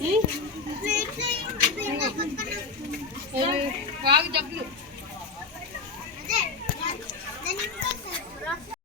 嗯。